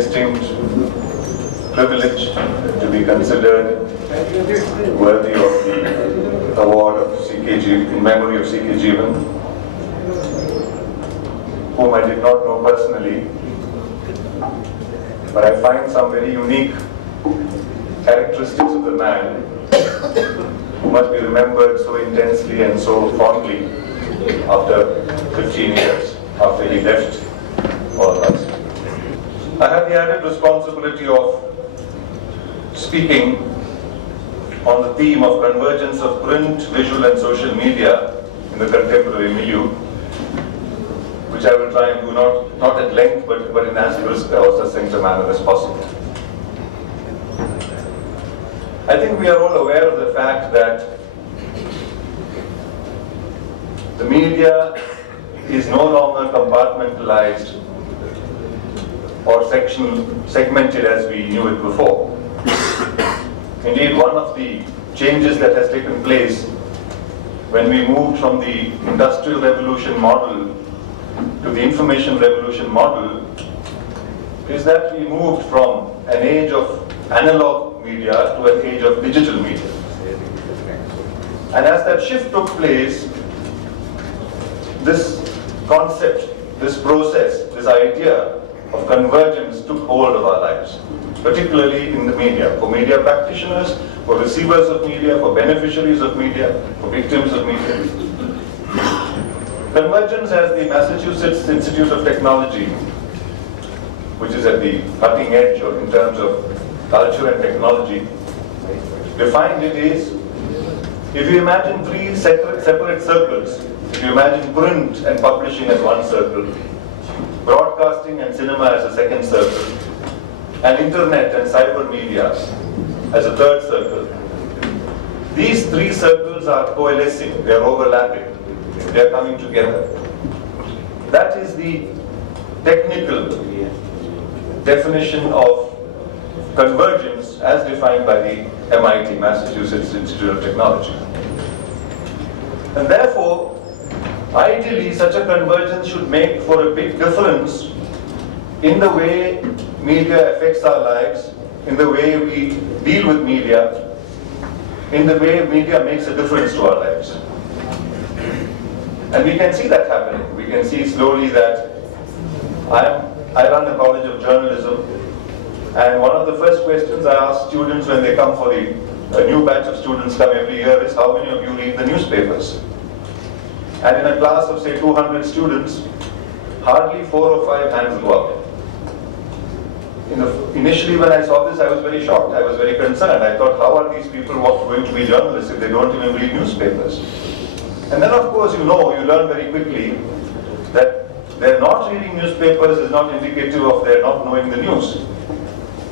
distinct privilege to be considered worthy of the award of CKG in memory of C.K. Jeevan, whom I did not know personally, but I find some very unique characteristics of the man who must be remembered so intensely and so fondly after 15 years, after he left all of us. I have the added responsibility of speaking on the theme of convergence of print, visual and social media in the contemporary milieu, which I will try and do not at length but in as brisk or succinct a manner as possible. I think we are all aware of the fact that the media is no longer compartmentalized or segmented as we knew it before. Indeed, one of the changes that has taken place when we moved from the industrial revolution model to the information revolution model is that we moved from an age of analog media to an age of digital media. And as that shift took place, this concept, this process, this idea of convergence took hold of our lives, particularly in the media, for media practitioners, for receivers of media, for beneficiaries of media, for victims of media. Convergence, as the Massachusetts Institute of Technology, which is at the cutting edge or in terms of culture and technology, defined it is, if you imagine three separate circles, if you imagine print and publishing as one circle, broadcasting and cinema as a second circle, and internet and cyber media as a third circle, these three circles are coalescing, they are overlapping, they are coming together. That is the technical definition of convergence as defined by the MIT, Massachusetts Institute of Technology. And therefore, ideally, such a convergence should make for a big difference in the way media affects our lives, in the way we deal with media, in the way media makes a difference to our lives. And we can see that happening. We can see slowly that I run a college of journalism, and one of the first questions I ask students when they come for a new batch of students come every year is, how many of you read the newspapers? And in a class of say 200 students, hardly 4 or 5 hands go up. Initially when I saw this, I was very shocked, I was very concerned. I thought, how are these people going to be journalists if they don't even read newspapers? And then of course you learn very quickly that they're not reading newspapers is not indicative of their not knowing the news.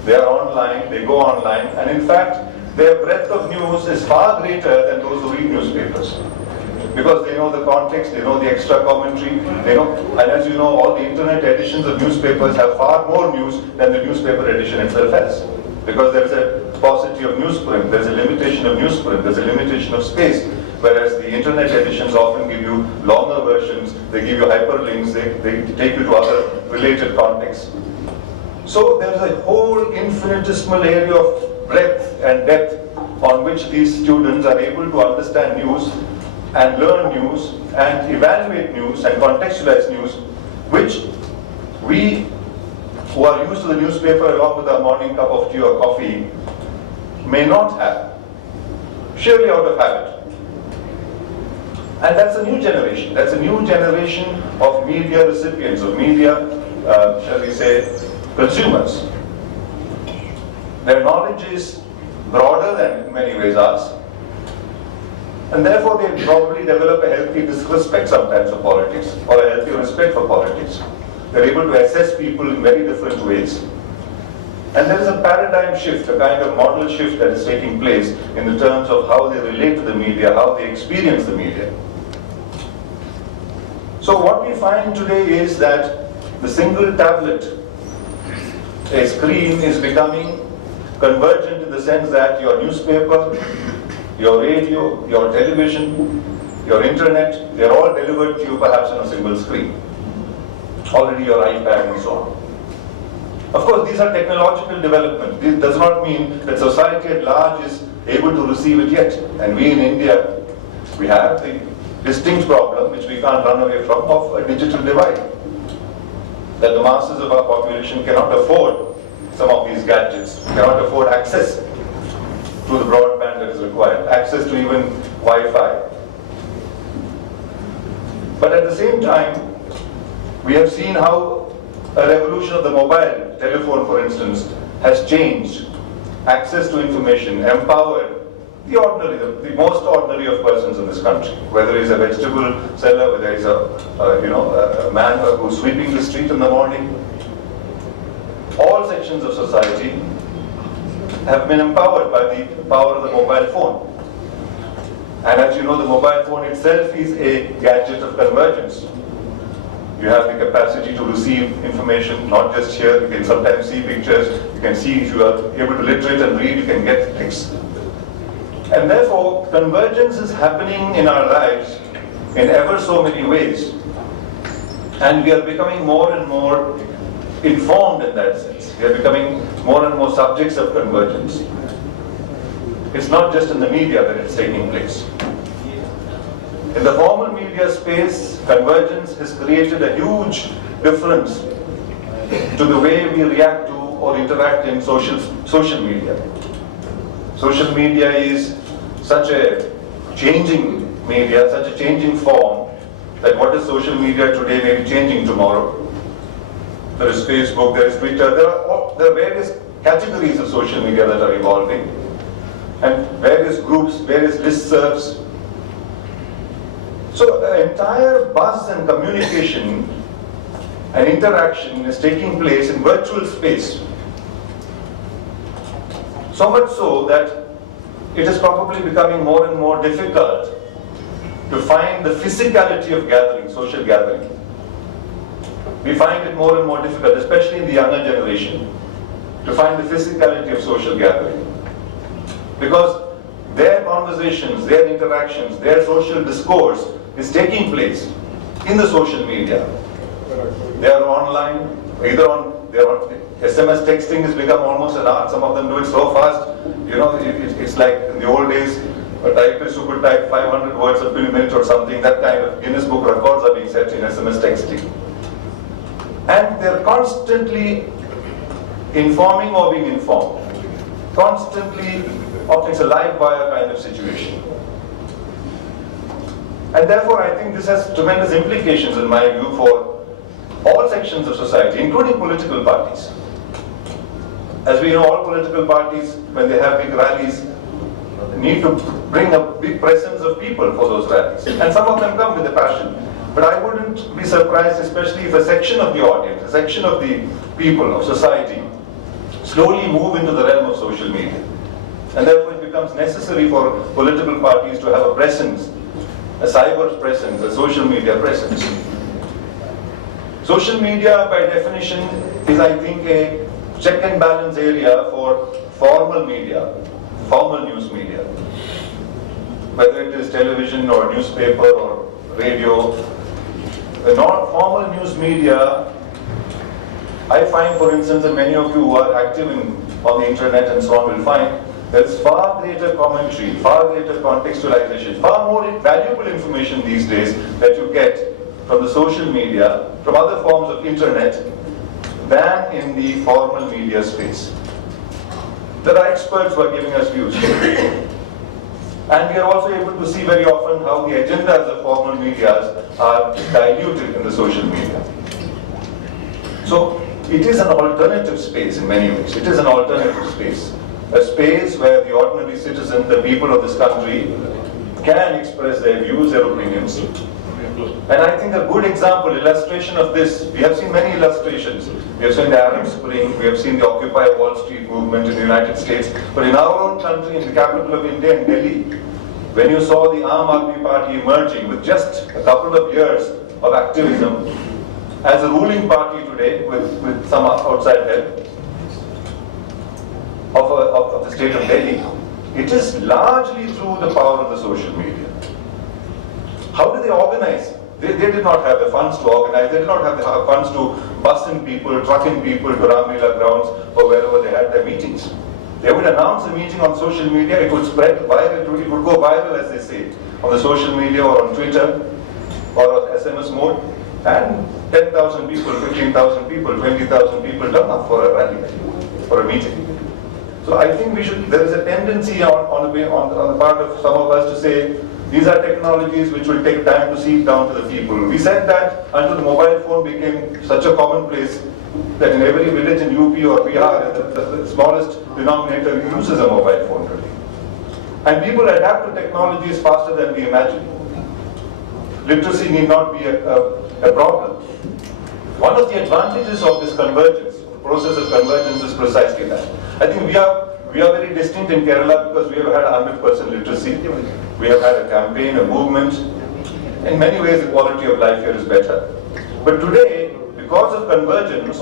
They are online, they go online, and in fact, their breadth of news is far greater than those who read newspapers. Because they know the context, they know the extra commentary, they know, and as you know, all the internet editions of newspapers have far more news than the newspaper edition itself has. Because there is a paucity of newsprint, there's a limitation of newsprint, there's a limitation of space. Whereas the internet editions often give you longer versions, they give you hyperlinks, they take you to other related contexts. So there's a whole infinitesimal area of breadth and depth on which these students are able to understand news and learn news and evaluate news and contextualize news, which we who are used to the newspaper along with our morning cup of tea or coffee may not have, surely out of habit. And that's a new generation. That's a new generation of media recipients, of media, shall we say, consumers. Their knowledge is broader than in many ways ours. And therefore they probably develop a healthy disrespect sometimes for politics, or a healthy respect for politics. They're able to assess people in very different ways. And there is a paradigm shift, a kind of model shift that is taking place in the terms of how they relate to the media, how they experience the media. So what we find today is that the single tablet, a screen, is becoming convergent in the sense that your newspaper, your radio, your television, your internet, they're all delivered to you perhaps on a single screen. Already your iPad and so on. Of course, these are technological developments. This does not mean that society at large is able to receive it yet. And we in India, we have the distinct problem, which we can't run away from, of a digital divide. That the masses of our population cannot afford some of these gadgets, cannot afford access to the broadband that is required, access to even Wi-Fi. But at the same time, we have seen how a revolution of the mobile telephone, for instance, has changed access to information, empowered the ordinary, the most ordinary of persons in this country, whether he's a vegetable seller, whether he's a man who's sweeping the street in the morning. All sections of society have been empowered by the power of the mobile phone. And as you know, the mobile phone itself is a gadget of convergence. You have the capacity to receive information, not just here. You can sometimes see pictures. You can see, if you are able to literate and read, you can get text. And therefore, convergence is happening in our lives in ever so many ways. And we are becoming more and more informed in that sense. We are becoming more and more subjects of convergence. It's not just in the media that it's taking place. In the formal media space, convergence has created a huge difference to the way we react to or interact in social media. Social media is such a changing media, such a changing form, that what is social media today may be changing tomorrow. There is Facebook, there is Twitter, there are various categories of social media that are evolving, and various groups, various listservs. So the entire buzz and communication and interaction is taking place in virtual space. So much so that it is probably becoming more and more difficult to find the physicality of gathering, social gathering. We find it more and more difficult, especially in the younger generation, to find the physicality of social gathering. Because their conversations, their interactions, their social discourse is taking place in the social media. They are online, either on SMS texting has become almost an art. Some of them do it so fast, it's like in the old days, a typist who could type 500 words a minute or something. That kind of Guinness Book records are being set in SMS texting. And they're constantly informing or being informed. Constantly, often it's a live wire kind of situation. And therefore, I think this has tremendous implications, in my view, for all sections of society, including political parties. As we know, all political parties, when they have big rallies, need to bring a big presence of people for those rallies. And some of them come with a passion. But I wouldn't be surprised, especially if a section of the audience, a section of the people, of society, slowly move into the realm of social media. And therefore it becomes necessary for political parties to have a presence, a cyber presence, a social media presence. Social media, by definition, is, I think, a check and balance area for formal media, formal news media. Whether it is television or newspaper or radio, the non-formal news media, I find, for instance, and many of you who are active on the internet and so on will find, there is far greater commentary, far greater contextualization, far more valuable information these days that you get from the social media, from other forms of internet, than in the formal media space. There are experts who are giving us views. And we are also able to see very often how the agendas of formal media are diluted in the social media. So it is an alternative space in many ways. It is an alternative space. A space where the ordinary citizen, the people of this country, can express their views, their opinions. And I think a good example, illustration of this, we have seen many illustrations. We have seen the Arab Spring, we have seen the Occupy Wall Street movement in the United States. But in our own country, in the capital of India, in Delhi, when you saw the Aam Aadmi Party emerging with just a couple of years of activism, as a ruling party today, with some outside help, of the state of Delhi, it is largely through the power of the social media. How do they organize They did not have the funds to organize, they did not have the funds to bus in people, truck in people to Ramlila grounds or wherever they had their meetings. They would announce a meeting on social media, it would spread viral, it would go viral as they say, on the social media or on Twitter or on SMS mode, and 10,000 people, 15,000 people, 20,000 people turn up for a rally, for a meeting. So I think there is a tendency on the part of some of us to say, these are technologies which will take time to seep down to the people. We said that until the mobile phone became such a commonplace that in every village in UP or Bihar, the smallest denominator uses a mobile phone today. And people adapt to technologies faster than we imagine. Literacy need not be a problem. One of the advantages of this convergence, the process of convergence, is precisely that. I think we are very distinct in Kerala because we have had 100% literacy. We have had a campaign, a movement. In many ways, the quality of life here is better. But today, because of convergence,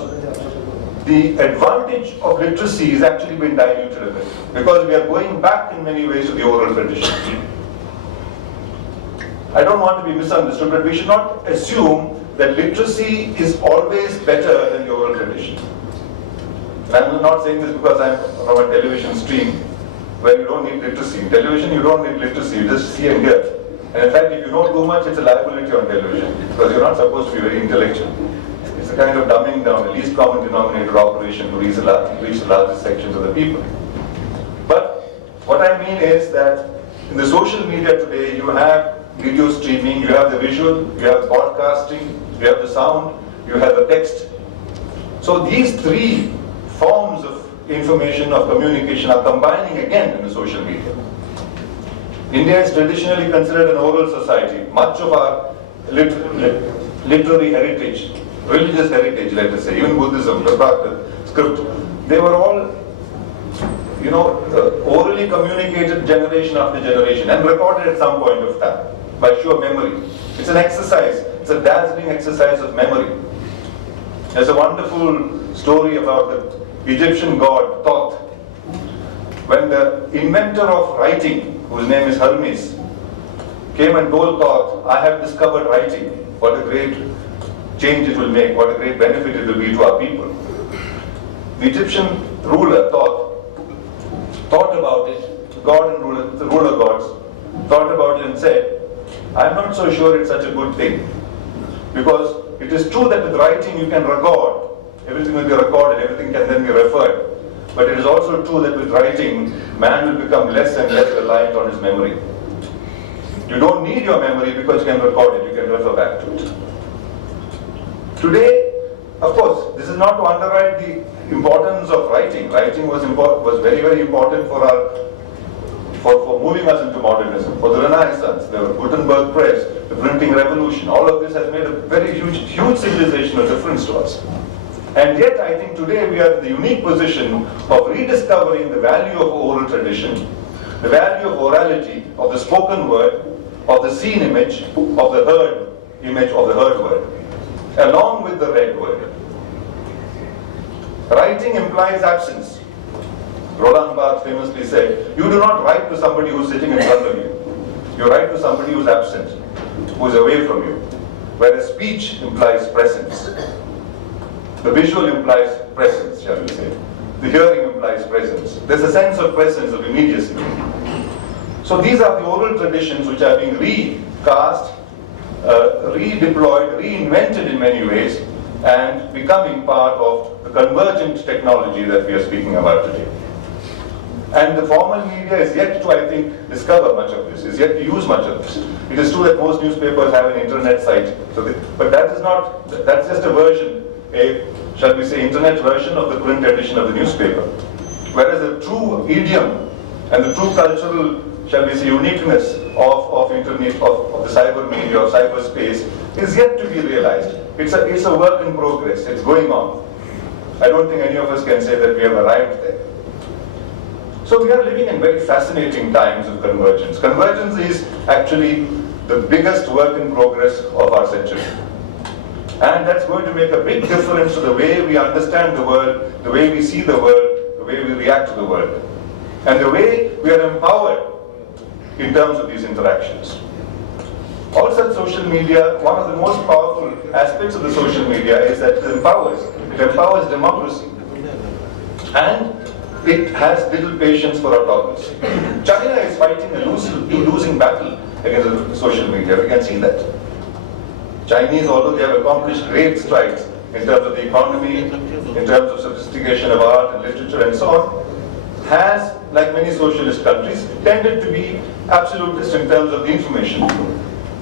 the advantage of literacy has actually been diluted a bit, because we are going back in many ways to the oral tradition. I don't want to be misunderstood, but we should not assume that literacy is always better than the oral tradition. I'm not saying this because I'm from a television stream where you don't need literacy. In television, you don't need literacy, you just see and hear. And in fact, if you know too much, it's a liability on television because you're not supposed to be very intellectual. It's a kind of dumbing down, the least common denominator operation to reach the largest sections of the people. But what I mean is that in the social media today, you have video streaming, you have the visual, you have podcasting, you have the sound, you have the text. So these three forms of information, of communication are combining again in the social media. India is traditionally considered an oral society. Much of our literary heritage, religious heritage, let us say, even Buddhism, the script, they were all, orally communicated generation after generation and recorded at some point of time by sheer memory. It's an exercise, it's a dazzling exercise of memory. There's a wonderful story about the Egyptian god Thoth, when the inventor of writing, whose name is Hermes, came and told Thoth, I have discovered writing, what a great change it will make, what a great benefit it will be to our people. The Egyptian ruler, Thoth, thought about it, God and ruler, the ruler gods, thought about it and said, I'm not so sure it's such a good thing, because it is true that with writing you can record, everything will be recorded, everything can then be referred. But it is also true that with writing, man will become less and less reliant on his memory. You don't need your memory because you can record it, you can refer back to it. Today, of course, this is not to underwrite the importance of writing. Writing was very, very important for moving us into modernism, for the Renaissance, the Gutenberg press, the printing revolution. All of this has made a very huge civilizational difference to us. And yet, I think today we are in the unique position of rediscovering the value of oral tradition, the value of orality, of the spoken word, of the seen image, of the heard image, of the heard word, along with the read word. Writing implies absence. Roland Barthes famously said, you do not write to somebody who's sitting in front of you. You write to somebody who's absent, who's away from you. Whereas speech implies presence. The visual implies presence, shall we say. The hearing implies presence. There's a sense of presence, of immediacy. So these are the oral traditions which are being recast, redeployed, reinvented in many ways, and becoming part of the convergent technology that we are speaking about today. And the formal media is yet to, I think, discover much of this, is yet to use much of this. It is true that most newspapers have an internet site, but that's just a version, shall we say, internet version of the print edition of the newspaper. Whereas the true idiom and the true cultural, shall we say, uniqueness of internet, of the cyber media, of cyberspace, is yet to be realized. It's a work in progress, it's going on. I don't think any of us can say that we have arrived there. So we are living in very fascinating times of convergence. Convergence is actually the biggest work in progress of our century. And that's going to make a big difference to the way we understand the world, the way we see the world, the way we react to the world, and the way we are empowered in terms of these interactions. Also, social media, one of the most powerful aspects of the social media is that it empowers democracy. And it has little patience for autocracy. China is fighting a losing battle against the social media. We can see that. Chinese, although they have accomplished great strides in terms of the economy, in terms of sophistication of art and literature and so on, has, like many socialist countries, tended to be absolutist in terms of the information.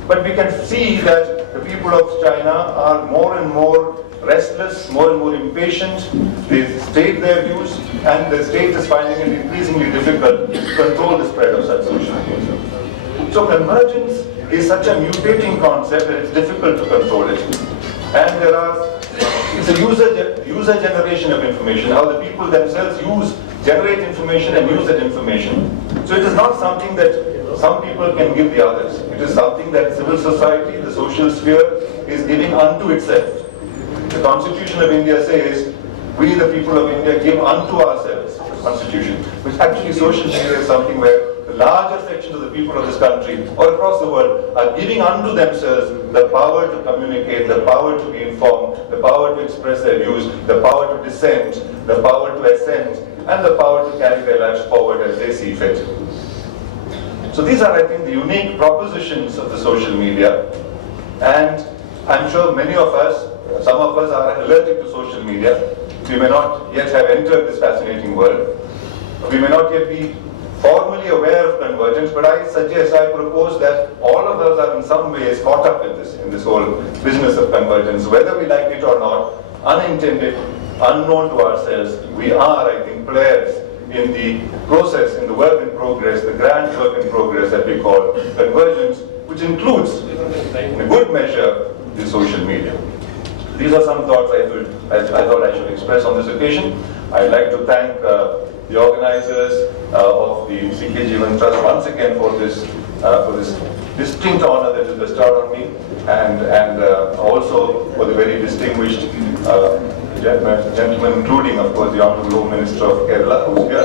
But we can see that the people of China are more and more restless, more and more impatient. They state their views, and the state is finding it increasingly difficult to control the spread of such social media. So convergence is such a mutating concept that it's difficult to control it. And it's a user generation of information, how the people themselves generate information and use that information. So it is not something that some people can give the others. It is something that civil society, the social sphere, is giving unto itself. The Constitution of India says, we the people of India give unto ourselves, the Constitution, which actually social media is something where the larger sections of the people of this country or across the world are giving unto themselves the power to communicate, the power to be informed, the power to express their views, the power to dissent, the power to assent, and the power to carry their lives forward as they see fit. So these are, I think, the unique propositions of the social media, and I'm sure many of us, some of us are allergic to social media. We may not yet have entered this fascinating world. We may not yet be formally aware of convergence, but I propose that all of us are in some ways caught up in this whole business of convergence, whether we like it or not, unintended, unknown to ourselves. We are, I think, players in the process, in the work in progress, the grand work in progress that we call convergence, which includes, in a good measure, the social media. These are some thoughts I thought I should express on this occasion. I'd like to thank the organizers of the CK Jeevan Trust once again for this distinct honor that is bestowed on me, and also for the very distinguished gentlemen, including, of course, the Honorable Home Minister of Kerala, who's here,